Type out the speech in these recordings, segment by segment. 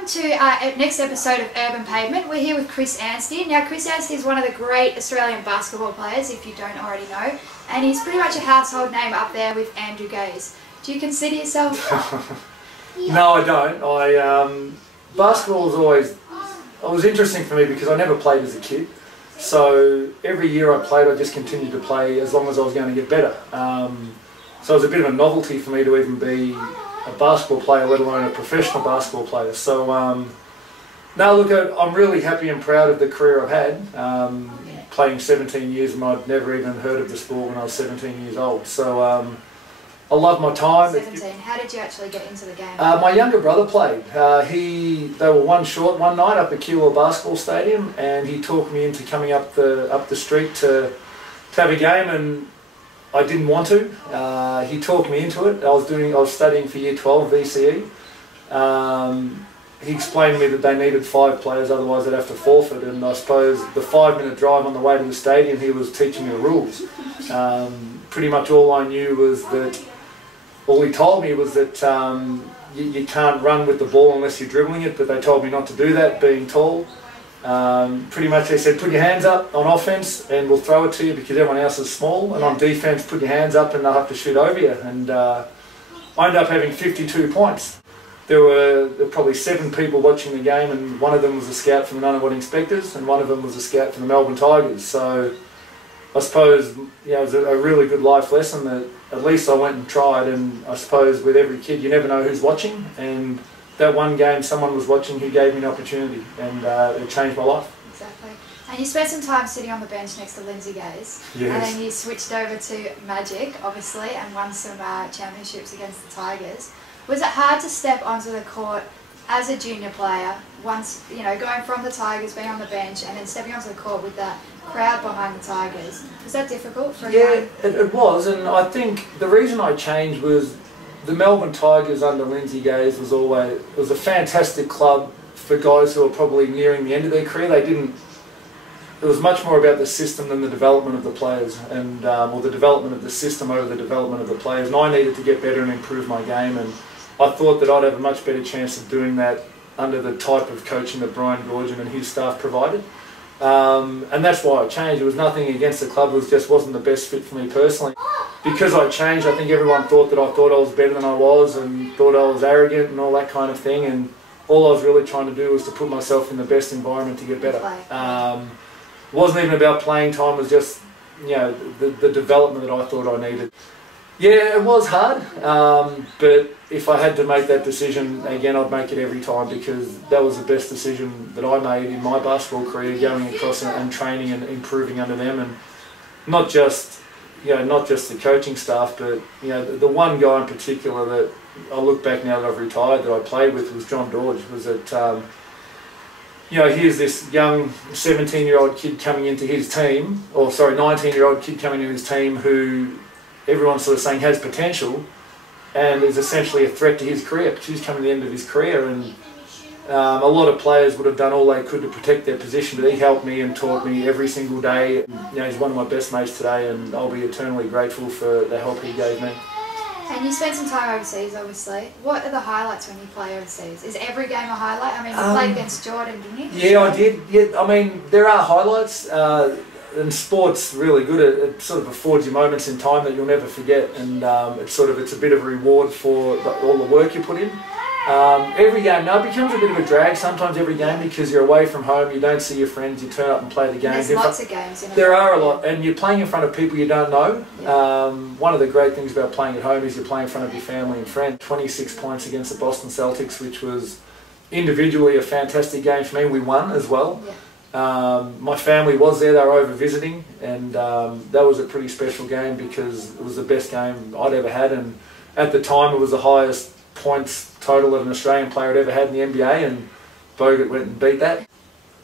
welcome to our next episode of Urban Pavement. We're here with Chris Anstey. Now, Chris Anstey is one of the great Australian basketball players, if you don't already know, and he's pretty much a household name up there with Andrew Gaze. Do you consider yourself? No, I don't. Basketball was interesting for me because I never played as a kid. So every year I played, I just continued to play as long as I was going to get better. So it was a bit of a novelty for me to even be a basketball player, let alone a professional basketball player. So now look, I'm really happy and proud of the career I've had. Playing 17 years, and I'd never even heard of the sport when I was 17 years old. So I love my time. 17. How did you actually get into the game? My younger brother played. They were one short one night up at Keilor Basketball Stadium, and he talked me into coming up the street to have a game, and I didn't want to. He talked me into it. I was studying for Year 12 VCE. He explained to me that they needed 5 players, otherwise they'd have to forfeit. And I suppose the 5-minute drive on the way to the stadium, he was teaching me the rules. Pretty much all I knew was that. All he told me was that you can't run with the ball unless you're dribbling it, but they told me not to do that, being tall. Pretty much they said, put your hands up on offense and we'll throw it to you because everyone else is small, and on defense, put your hands up and they'll have to shoot over you. And I ended up having 52 points. There were probably 7 people watching the game, and one of them was a scout from the Nunawading Inspectors and one of them was a scout from the Melbourne Tigers. So I suppose it was a really good life lesson that at least I went and tried, and I suppose with every kid you never know who's watching, and that one game someone was watching who gave me an opportunity, and it changed my life. Exactly. And you spent some time sitting on the bench next to Lindsay Gaze, yes. And then you switched over to Magic, obviously, and won some championships against the Tigers. Was it hard to step onto the court as a junior player, once, going from the Tigers, being on the bench, and then stepping onto the court with that crowd behind the Tigers? Was that difficult for you? Yeah, it was, and I think the reason I changed was the Melbourne Tigers under Lindsay Gaze was a fantastic club for guys who are probably nearing the end of their career. It was much more about the system than the development of the players, and or the development of the system over the development of the players. And I needed to get better and improve my game, and I thought that I'd have a much better chance of doing that under the type of coaching that Brian Gorgian and his staff provided. And that's why I changed. It was nothing against the club, it just wasn't the best fit for me personally. Because I changed, I think everyone thought that I thought I was better than I was and thought I was arrogant and all that kind of thing, and all I was really trying to do was to put myself in the best environment to get better. It wasn't even about playing time, it was just the development that I thought I needed. Yeah, it was hard, but if I had to make that decision again, I'd make it every time, because that was the best decision that I made in my basketball career, going across and training and improving under them, and not just the coaching staff, but the one guy in particular that I look back now that I've retired that I played with was John Dorge. Was that here's this young 17-year-old kid coming into his team, or sorry, 19-year-old kid coming into his team who everyone's sort of saying has potential and is essentially a threat to his career, because he's coming to the end of his career, and a lot of players would have done all they could to protect their position, but he helped me and taught me every single day. He's one of my best mates today, and I'll be eternally grateful for the help he gave me. And you spent some time overseas, obviously. What are the highlights when you play overseas? Is every game a highlight? I mean, you played against Jordan, didn't you? Yeah, I did. Yeah, I mean, there are highlights. And sport's really good. It sort of affords you moments in time that you'll never forget, and it's a bit of a reward for all the work you put in. Every game now becomes a bit of a drag sometimes, every game, because you're away from home, you don't see your friends, you turn up and play the game. There's lots of games in There are a lot, and you're playing in front of people you don't know. One of the great things about playing at home is you're playing in front of your family and friends. 26 points against the Boston Celtics, which was individually a fantastic game for me. We won as well. Yeah. My family was there, they were over visiting, and that was a pretty special game because it was the best game I'd ever had, and at the time it was the highest points total that an Australian player had ever had in the NBA, and Bogut went and beat that.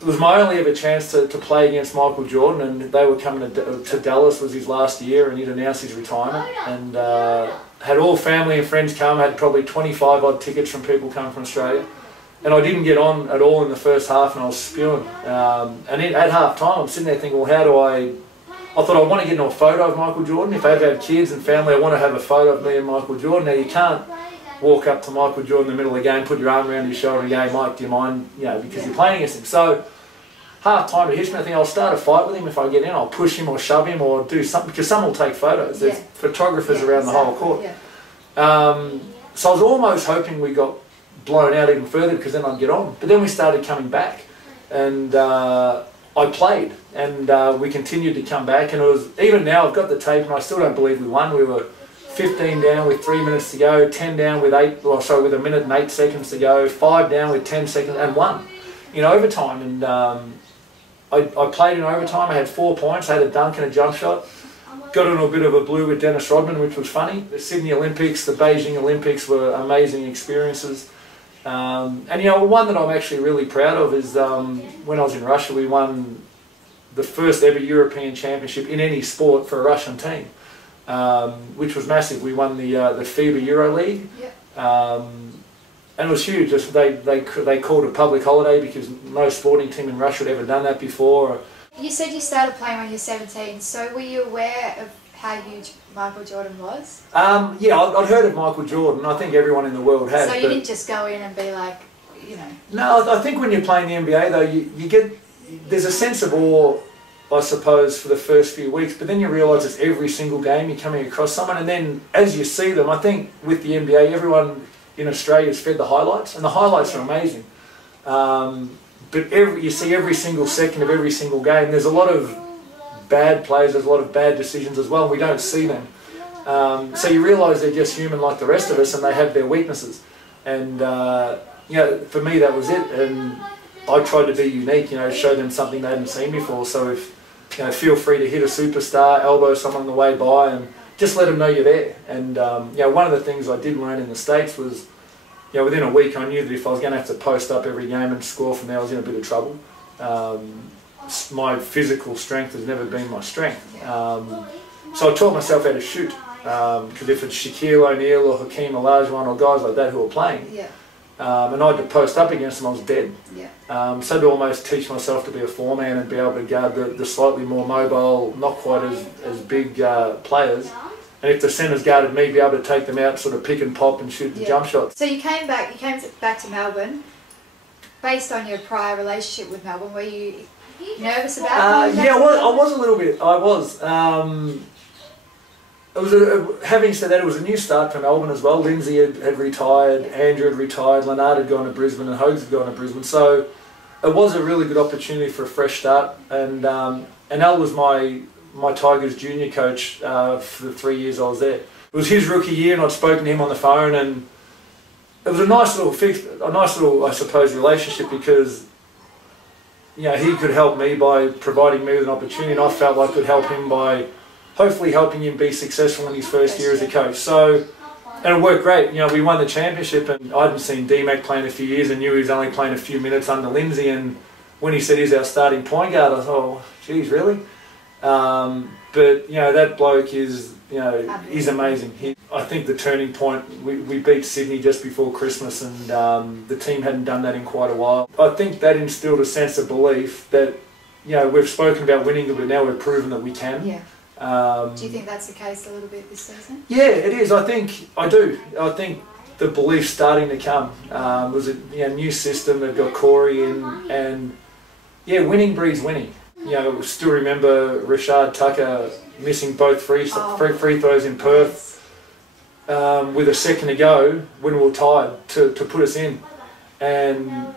It was my only ever chance to play against Michael Jordan, and they were coming to Dallas, was his last year, and he'd announced his retirement, and had all family and friends come, had probably 25 odd tickets from people coming from Australia. And I didn't get on at all in the first half, and I was spewing. And at half time, I'm sitting there thinking, well, how do I thought I want to get into a photo of Michael Jordan. If I ever have kids and family, I want to have a photo of me and Michael Jordan. Now, you can't walk up to Michael Jordan in the middle of the game, put your arm around his shoulder and go, "Hey, Mike, do you mind?" You know, because you're playing against him. So half time it hits me, I think I'll start a fight with him if I get in. I'll push him or shove him or do something, because some will take photos. There's photographers around the whole court. So I was almost hoping we got blown out even further, because then I'd get on. But then we started coming back, and I played, and we continued to come back. And it was, even now I've got the tape and I still don't believe we won. We were 15 down with 3 minutes to go, 10 down with with a minute and 8 seconds to go, 5 down with 10 seconds, and won in overtime. And I played in overtime. I had 4 points. I had a dunk and a jump shot. Got into a bit of a blue with Dennis Rodman, which was funny. The Sydney Olympics, the Beijing Olympics were amazing experiences. And you know, one that I'm actually really proud of is when I was in Russia, we won the first ever European Championship in any sport for a Russian team, which was massive. We won the FIBA Euro League. And it was huge. They called it a public holiday because no sporting team in Russia had ever done that before. You said you started playing when you were 17, so were you aware of how huge Michael Jordan was? Yeah, I'd heard of Michael Jordan. I think everyone in the world had. So you didn't just go in and be like, you know... No, I think when you're playing the NBA though, you get... There's a sense of awe, I suppose, for the first few weeks, but then you realise it's every single game you're coming across someone, and then as you see them, I think with the NBA, everyone in Australia is fed the highlights, and the highlights are amazing. But you see every single second of every single game. There's a lot of bad plays, there's a lot of bad decisions as well, and we don't see them. So you realise they're just human like the rest of us, and they have their weaknesses. And you know, for me that was it. And I tried to be unique, you know, show them something they hadn't seen before. So if, you know, feel free to hit a superstar, elbow someone on the way by, and just let them know you're there. And you know, one of the things I did learn in the States was, you know, within a week I knew that if I was going to have to post up every game and score from there, I was in a bit of trouble. My physical strength has never been my strength. So I taught myself how to shoot, because if it's Shaquille O'Neal or Hakeem Olajuwon or guys like that who are playing, and I had to post up against them, I was dead. So to almost teach myself to be a four-man and be able to guard the slightly more mobile, not quite as big players. And if the centres guarded me, be able to take them out, sort of pick and pop and shoot the jump shots. So you came back to Melbourne. Based on your prior relationship with Melbourne, were you nervous about coming back? Yeah, I was a little bit. I was. Having said that, it was a new start for Melbourne as well. Lindsay had retired, Andrew had retired, Leonard had gone to Brisbane, and Hogs had gone to Brisbane. So it was a really good opportunity for a fresh start. And Al was my Tigers junior coach for the 3 years I was there. It was his rookie year, and I'd spoken to him on the phone, and it was a nice little, I suppose, relationship, because, you know, he could help me by providing me with an opportunity, and I felt I could help him by hopefully helping him be successful in his first year as a coach. So, and it worked great. You know, we won the championship, and I hadn't seen D-Mac playing a few years and knew he was only playing a few minutes under Lindsay, and when he said he's our starting point guard, I thought, oh, geez, really? But, you know, that bloke is, you know, he's amazing. I think the turning point, we beat Sydney just before Christmas, and the team hadn't done that in quite a while. I think that instilled a sense of belief that, you know, we've spoken about winning, but now we've proven that we can. Do you think that's the case a little bit this season? Yeah, it is. I do. I think the belief's starting to come. It was a new system. They've got Corey in, and yeah, winning breeds winning. You know, still remember Rashad Tucker missing both free throws in Perth with a second to go when we were tied to put us in, and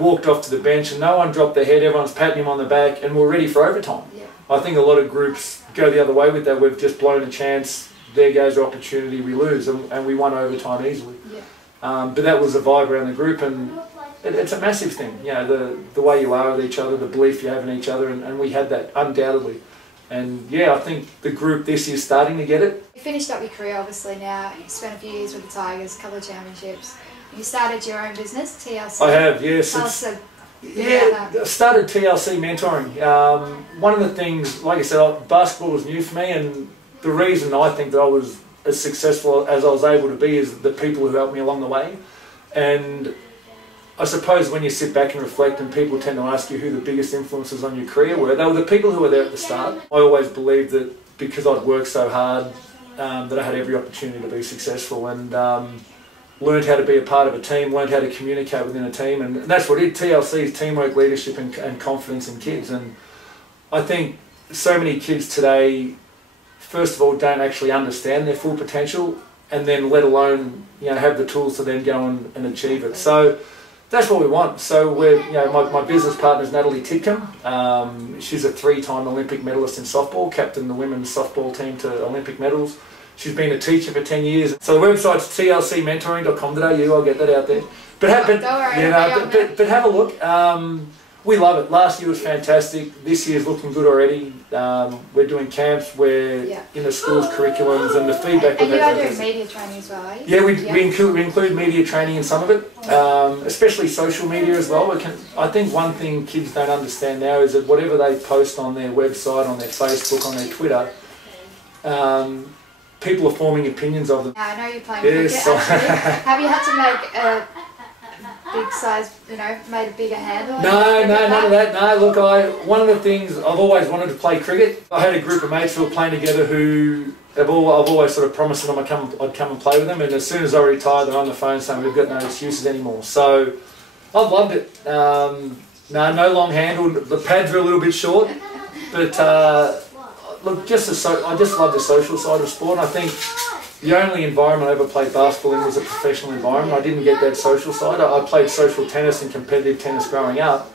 walked off to the bench, and no one dropped their head. Everyone's patting him on the back, and we're ready for overtime. I think a lot of groups go the other way with that. We've just blown a chance. There goes our opportunity. We lose, and we won overtime easily. But that was the vibe around the group, and it's a massive thing. You know, the way you are with each other, the belief you have in each other, and we had that undoubtedly. And yeah, I think the group this year is starting to get it. You finished up your career obviously now. You spent a few years with the Tigers, a couple of championships. You started your own business, TLC. I have, yes. I started TLC Mentoring. One of the things, like I said, basketball was new for me, and the reason I think that I was as successful as I was able to be is the people who helped me along the way. And I suppose when you sit back and reflect, and people tend to ask you who the biggest influences on your career were, they were the people who were there at the start. I always believed that because I'd worked so hard that I had every opportunity to be successful, and learned how to be a part of a team, learned how to communicate within a team, and that's what TLC is: teamwork, leadership, and confidence in kids. And I think so many kids today, first of all, don't actually understand their full potential, and then let alone have the tools to then go and achieve it. So that's what we want. So we're, my business partner is Natalie Tidcombe. She's a 3-time Olympic medalist in softball, captained the women's softball team to Olympic medals. She's been a teacher for 10 years. So the website's tlcmentoring.com.au. I'll get that out there. But have a look. We love it. Last year was fantastic. This year's looking good already. We're doing camps. We're in the school's curriculums, and the feedback. And you are doing media training as well, are you? Yeah, we include media training in some of it, especially social media as well. I think one thing kids don't understand now is that whatever they post on their website, on their Facebook, on their Twitter, people are forming opinions of them. I know you're playing cricket. Have you had to make a big size, made a bigger handle? No, none of that. No, look, one of the things I've always wanted to play cricket. I had a group of mates who were playing together who I've always sort of promised them I'd come and play with them, and as soon as I retired, they're on the phone saying we've got no excuses anymore. So I've loved it. No long handle. The pads are a little bit short, but look, I just love the social side of sport. I think the only environment I ever played basketball in was a professional environment. I didn't get that social side. I played social tennis and competitive tennis growing up,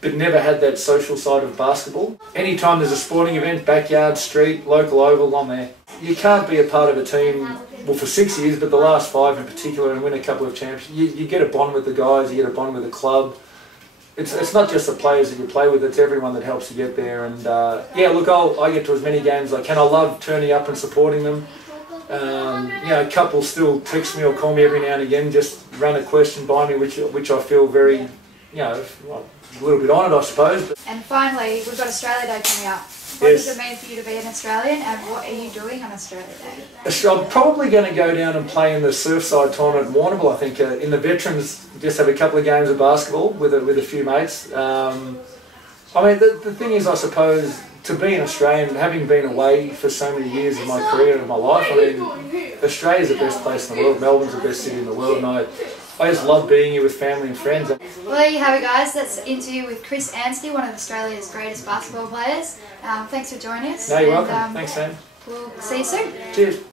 but never had that social side of basketball. Anytime there's a sporting event, backyard, street, local oval, I'm there. You can't be a part of a team, well, for 6 years, but the last 5 in particular, and win a couple of championships. You get a bond with the guys, you get a bond with the club. It's not just the players that you play with, it's everyone that helps you get there. And yeah, look, I get to as many games as I can. I love turning up and supporting them. A couple still text me or call me every now and again, just run a question by me, which I feel very, a little bit honoured, I suppose. And finally, we've got Australia Day coming up. What does it mean for you to be an Australian, and what are you doing on Australia Day? I'm probably going to go down and play in the Surfside tournament in Warrnambool. I think in the veterans, just have a couple of games of basketball with a few mates. I mean, the thing is, I suppose, to be an Australian, having been away for so many years of my career and my life, I mean, Australia's the best place in the world. Melbourne's the best city in the world, and I just love being here with family and friends. Well, there you have it, guys. That's an interview with Chris Anstey, one of Australia's greatest basketball players. Thanks for joining us. No, you're welcome. Thanks, Sam. We'll see you soon. Cheers.